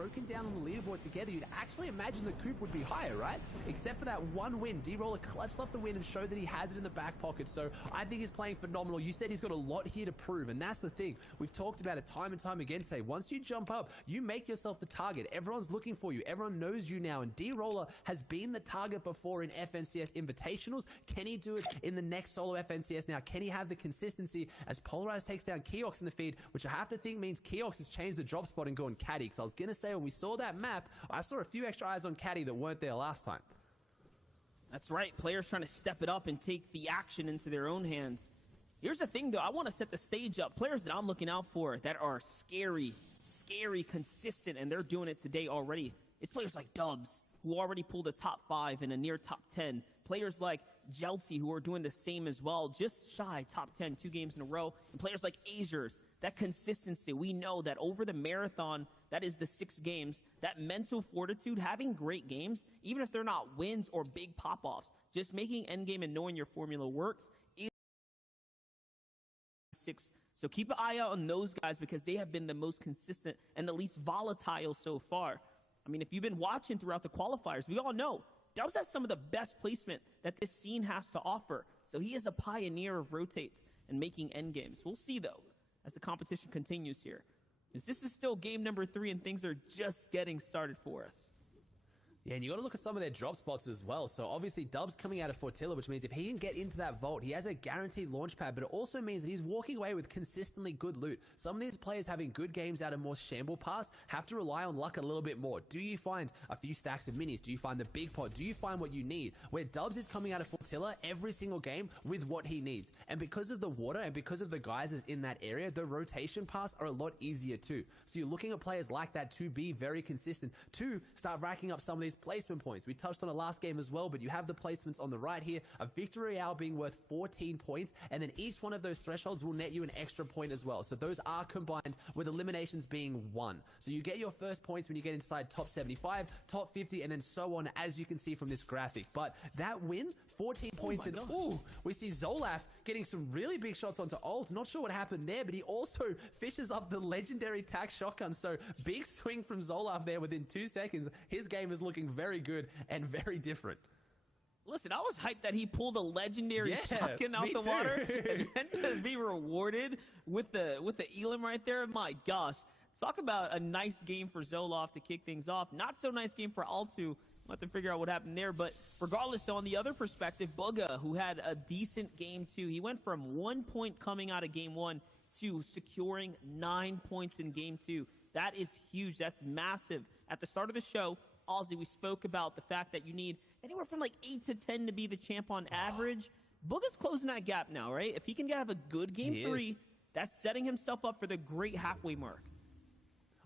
broken down on the leaderboard together, you'd actually imagine the coup would be higher, right? Except for that one win. D-Roller clutched off the win and showed that he has it in the back pocket. So I think he's playing phenomenal. You said he's got a lot here to prove, and that's the thing. We've talked about it time and time again today. Once you jump up, you make yourself the target. Everyone's looking for you. Everyone knows you now, and D-Roller has been the target before in FNCS Invitationals. Can he do it in the next solo FNCS now? Can he have the consistency as Polarized takes down Keox in the feed, which I have to think means Keox has changed the drop spot and gone Caddy, because I was going to say when we saw that map, I saw a few extra eyes on Caddy that weren't there last time. That's right. Players trying to step it up and take the action into their own hands. Here's the thing, though. I want to set the stage up. Players that I'm looking out for that are scary, consistent, and they're doing it today already. It's players like Dubs, who already pulled a top 5 and a near top 10. Players like Jelty, who are doing the same as well, just shy top 10, 2 games in a row. And players like Azers, that consistency. We know that over the marathon, that is the 6 games, that mental fortitude, having great games, even if they're not wins or big pop-offs, just making endgame and knowing your formula works is 6. So keep an eye out on those guys because they have been the most consistent and the least volatile so far. I mean, if you've been watching throughout the qualifiers, we all know Dubs has some of the best placement that this scene has to offer. So he is a pioneer of rotates and making endgames. We'll see, though, as the competition continues here. Because this is still game number 3 and things are just getting started for us. Yeah, and you got to look at some of their drop spots as well. So obviously Dubs coming out of Fortilla, which means if he can get into that vault, he has a guaranteed launch pad, but it also means that he's walking away with consistently good loot. Some of these players having good games out of more shamble pass have to rely on luck a little bit more. Do you find a few stacks of minis? Do you find the big pot? Do you find what you need? Where Dubs is coming out of Fortilla every single game with what he needs. And because of the water and because of the guys in that area, the rotation pass are a lot easier too. So you're looking at players like that to be very consistent, to start racking up some of these placement points. We touched on it last game as well, but you have the placements on the right here. A victory royale being worth 14 points, and then each one of those thresholds will net you an extra point as well. So those are combined with eliminations being 1. So you get your first points when you get inside top 75, top 50, and then so on, as you can see from this graphic. But that win, 14 points, and we see Zolaf getting some really big shots onto ult. Not sure what happened there, but he also fishes up the legendary tac shotgun. So big swing from Zolaf there within 2 seconds. His game is looking very good and very different. Listen, I was hyped that he pulled a legendary shotgun out the water and then to be rewarded with the Elam right there. My gosh. Talk about a nice game for Zolaf to kick things off. Not so nice game for Altu. We'll have to figure out what happened there. But regardless, on the other perspective, Bugha, who had a decent game too, he went from 1 point coming out of game 1 to securing 9 points in game 2. That is huge. That's massive. At the start of the show, Ozzy, we spoke about the fact that you need anywhere from like 8 to 10 to be the champ on average. Bugha's closing that gap now, right? If he can have a good game 3, that's setting himself up for the great halfway mark.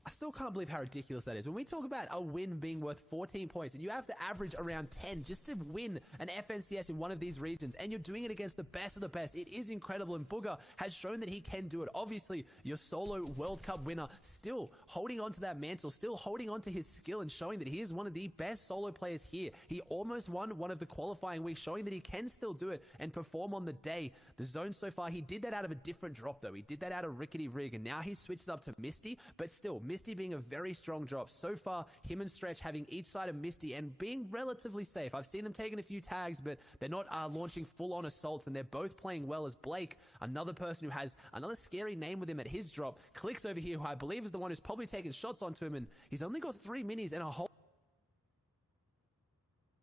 I still can't believe how ridiculous that is. When we talk about a win being worth 14 points, and you have to average around 10 just to win an FNCS in one of these regions, and you're doing it against the best of the best, it is incredible, and Bugha has shown that he can do it. Obviously, your solo World Cup winner, still holding on to that mantle, still holding on to his skill, and showing that he is one of the best solo players here. He almost won one of the qualifying weeks, showing that he can still do it and perform on the day. The zone so far, he did that out of a different drop, though. He did that out of Rickety Rig, and now he's switched it up to Misty, but still, Misty being a very strong drop. So far, him and Stretch having each side of Misty and being relatively safe. I've seen them taking a few tags, but they're not launching full-on assaults, and they're both playing well as Blake, another person who has another scary name with him at his drop, clicks over here, who I believe is the one who's probably taking shots onto him, and he's only got 3 minis and a whole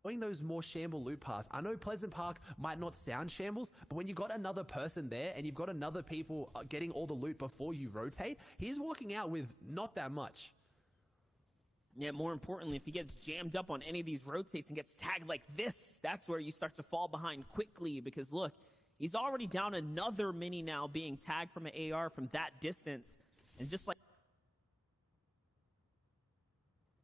doing those more shamble loot paths. I know Pleasant Park might not sound shambles, but when you've got another person there and you've got another people getting all the loot before you rotate, he's walking out with not that much. Yeah, more importantly, if he gets jammed up on any of these rotates and gets tagged like this, that's where you start to fall behind quickly, because look, he's already down another mini now being tagged from an AR from that distance. And just like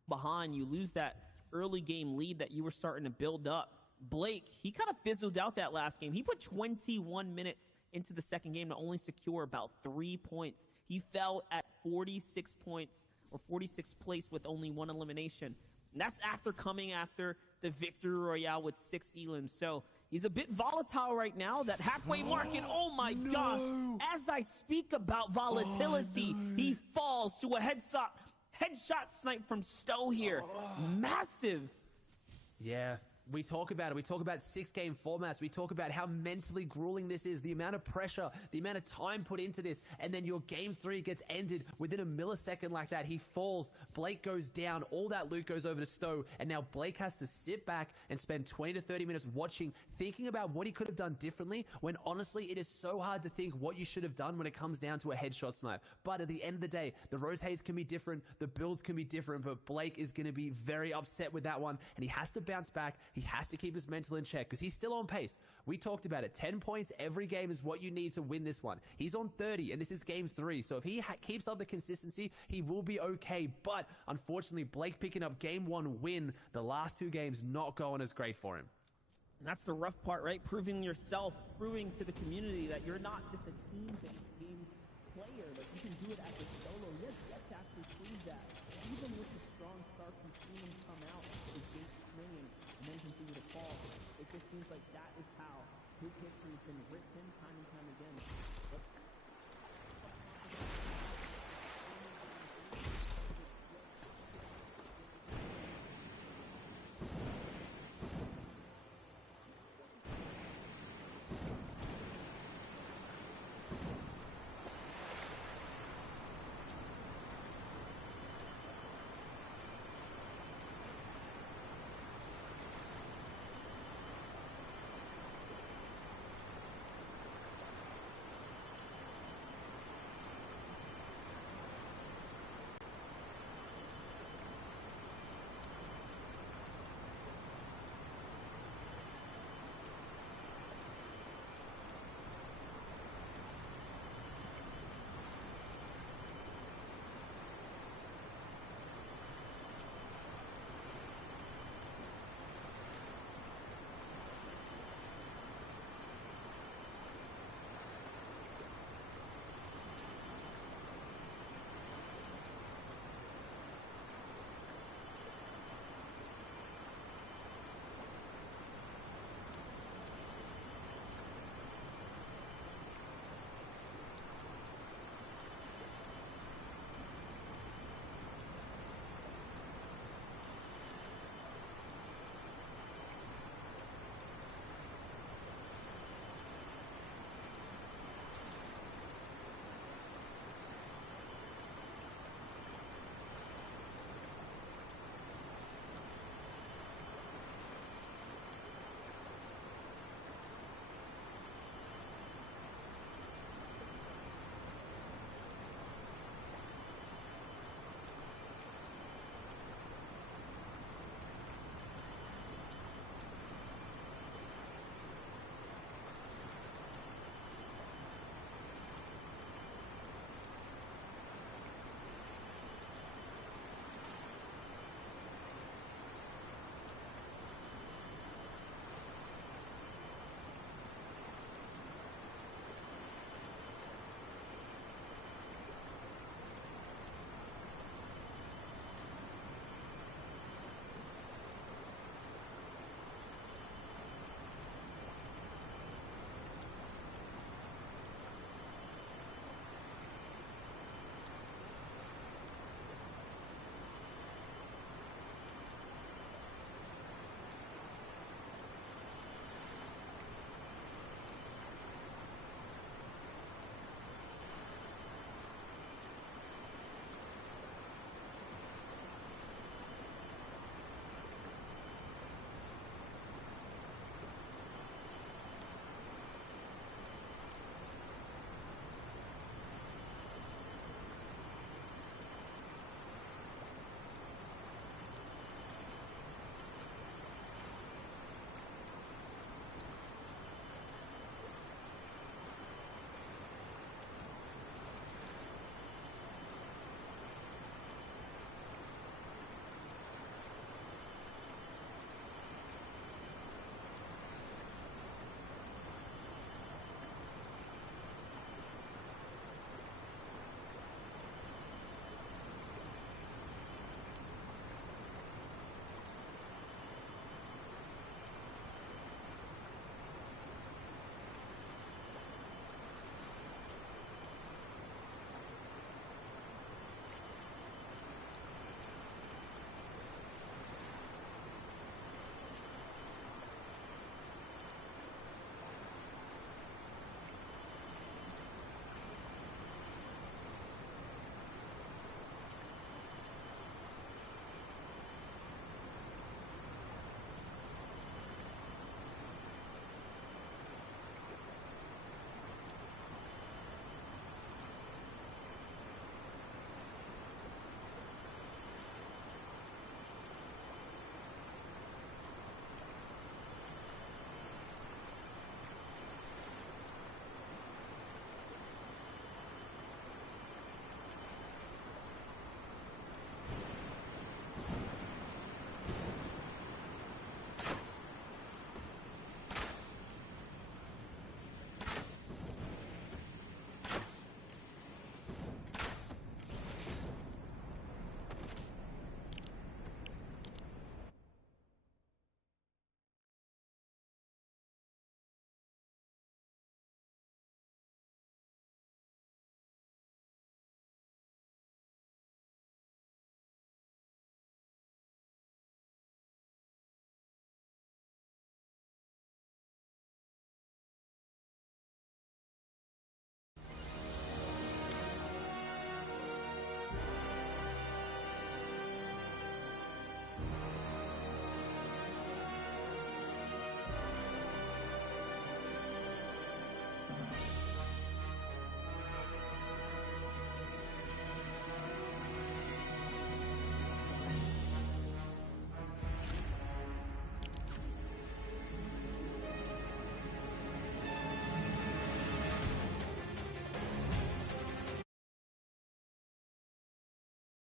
behind, you lose that early game lead that you were starting to build up. Blake, he kind of fizzled out that last game. He put 21 minutes into the second game to only secure about 3 points. He fell at 46 points or 46th place with only 1 elimination. And that's after coming after the victory royale with 6 elims. So he's a bit volatile right now, that halfway mark, and oh my gosh, as I speak about volatility, he falls to a Headshot snipe from Stowe here. Massive. Yeah. We talk about it. We talk about 6-game formats. We talk about how mentally grueling this is, the amount of pressure, the amount of time put into this, and then your game 3 gets ended within a millisecond like that. He falls. Blake goes down. All that loot goes over to Stowe, and now Blake has to sit back and spend 20 to 30 minutes watching, thinking about what he could have done differently, when honestly, it is so hard to think what you should have done when it comes down to a headshot snipe. But at the end of the day, the rotates can be different, the builds can be different, but Blake is going to be very upset with that one, and he has to bounce back. He has to keep his mental in check because he's still on pace. We talked about it. 10 points every game is what you need to win this one. He's on 30, and this is game 3. So if he keeps up the consistency, he will be okay. But unfortunately, Blake picking up game 1 win, the last 2 games not going as great for him. And that's the rough part, right? Proving yourself, proving to the community that you're not just a team-based game player, that you can do it as a solo. He has yet to actually prove that. Even with the strong start from seeing him come out, his gate swinging, and then continue to fall. It just seems like that is how his history has been written time and time again.